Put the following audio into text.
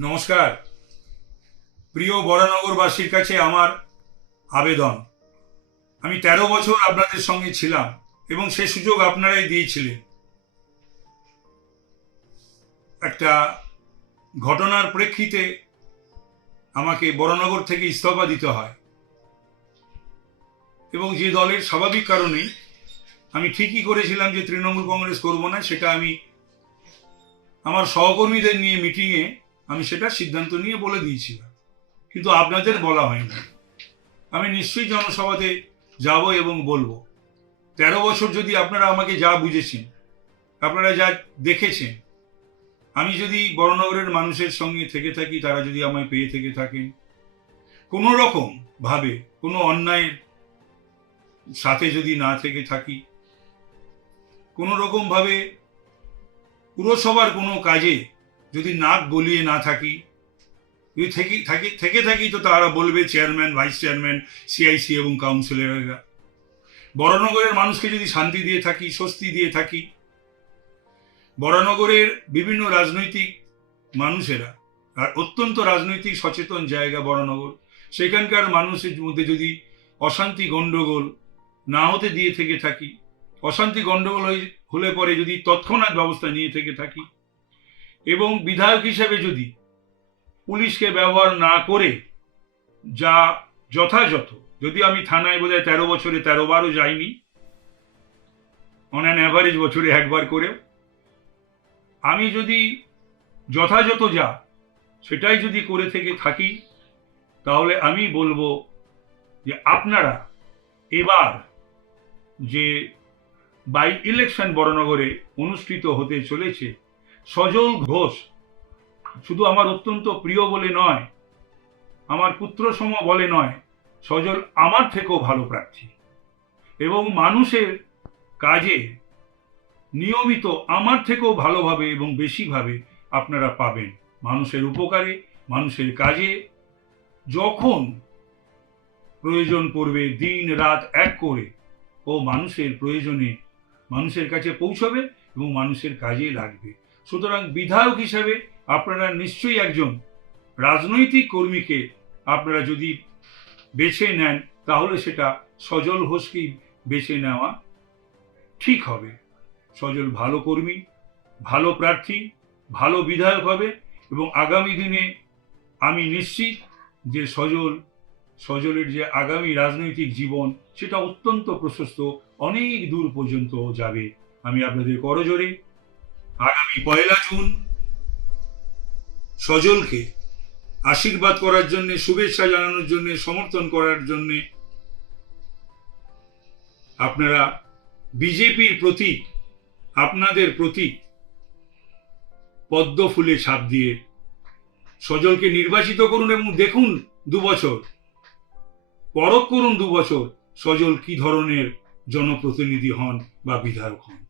নমস্কার। প্রিয় বরানগরবাসীর কাছে আমার আবেদন। আমি তেরো বছর আপনাদের সঙ্গে ছিলাম এবং সে সুযোগ আপনারাই দিয়েছিলেন। একটা ঘটনার প্রেক্ষিতে আমাকে বরানগর থেকে ইস্তফা দিতে হয় এবং যে দলের স্বাভাবিক কারণেই আমি ঠিকই করেছিলাম যে তৃণমূল কংগ্রেস করব না, সেটা আমি আমার সহকর্মীদের নিয়ে মিটিংয়ে আমি সেটা সিদ্ধান্ত নিয়ে বলে দিয়েছিলাম, কিন্তু আপনাদের বলা হয়নি। আমি নিশ্চয়ই জনসভাতে যাব এবং বলব। তেরো বছর যদি আপনারা আমাকে যা বুঝেছেন, আপনারা যা দেখেছেন, আমি যদি বড়নগরের মানুষের সঙ্গে থেকে থাকি, তারা যদি আমায় পেয়ে থেকে থাকেন, কোনো রকম ভাবে, কোনো অন্যায়ের সাথে যদি না থেকে থাকি, কোনো রকম ভাবে পুরসভার কোনো কাজে যদি নাক গলিয়ে না থাকি, যদি থেকে, থাকি থেকে থাকি তো তারা বলবে চেয়ারম্যান, ভাইস চেয়ারম্যান, সিআইসি এবং কাউন্সিলররা বড়নগরের মানুষকে যদি শান্তি দিয়ে থাকি, স্বস্তি দিয়ে থাকি, বড়নগরের বিভিন্ন রাজনৈতিক মানুষেরা, আর অত্যন্ত রাজনৈতিক সচেতন জায়গা বড়নগর, সেখানকার মানুষের মধ্যে যদি অশান্তি গণ্ডগোল না হতে দিয়ে থেকে থাকি, অশান্তি গণ্ডগোল হলে পরে যদি তৎক্ষণাৎ ব্যবস্থা নিয়ে থেকে থাকি এবং বিধায়ক হিসেবে যদি পুলিশকে ব্যবহার না করে যা যথাযথ, যদি আমি থানায় বোধহয় তেরো বছরে তেরো বারও যাইনি অন অ্যান অ্যাভারেজ বছরে একবার করেও, আমি যদি যথাযথ যা সেটাই যদি করে থেকে থাকি, তাহলে আমি বলব যে আপনারা এবার যে বাই ইলেকশন বড়নগরে অনুষ্ঠিত হতে চলেছে সজল ঘোষ। শুধু আমার অত্যন্ত প্রিয় বলে নয়, আমার পুত্রসম বলে নয়, সজল আমার থেকেও ভালো প্রার্থী। এবং মানুষের কাজে নিয়মিত আমার থেকেও ভালোভাবে এবং বেশিভাবে আপনারা পাবেন। মানুষের উপকারে, মানুষের কাজে যখন প্রয়োজন পড়বে, দিন রাত এক করে ও মানুষের প্রয়োজনে মানুষের কাছে পৌঁছবে এবং মানুষের কাজে লাগবে। সুতরাং বিধায়ক হিসাবে আপনারা নিশ্চয়ই একজন রাজনৈতিক কর্মীকে আপনারা যদি বেছে নেন, তাহলে সেটা সজল ঘোষকেই বেছে নেওয়া ঠিক হবে। সজল ভালো কর্মী, ভালো প্রার্থী, ভালো বিধায়ক হবে এবং আগামী দিনে আমি নিশ্চিত যে সজল, সজলের যে আগামী রাজনৈতিক জীবন, সেটা অত্যন্ত প্রশস্ত, অনেক দূর পর্যন্ত যাবে। আমি আপনাদের করজোরে আগামী পয়লা জুন সজলকে আশীর্বাদ করার জন্য, শুভেচ্ছা জানানোর জন্য, সমর্থন করার জন্য আপনারা বিজেপির প্রতীক, আপনাদের প্রতীক পদ্ম ফুলে ছাপ দিয়ে সজলকে নির্বাচিত করুন এবং দেখুন দু বছর, পরখ করুন দু বছর সজল কি ধরনের জনপ্রতিনিধি হন বা বিধায়ক হন।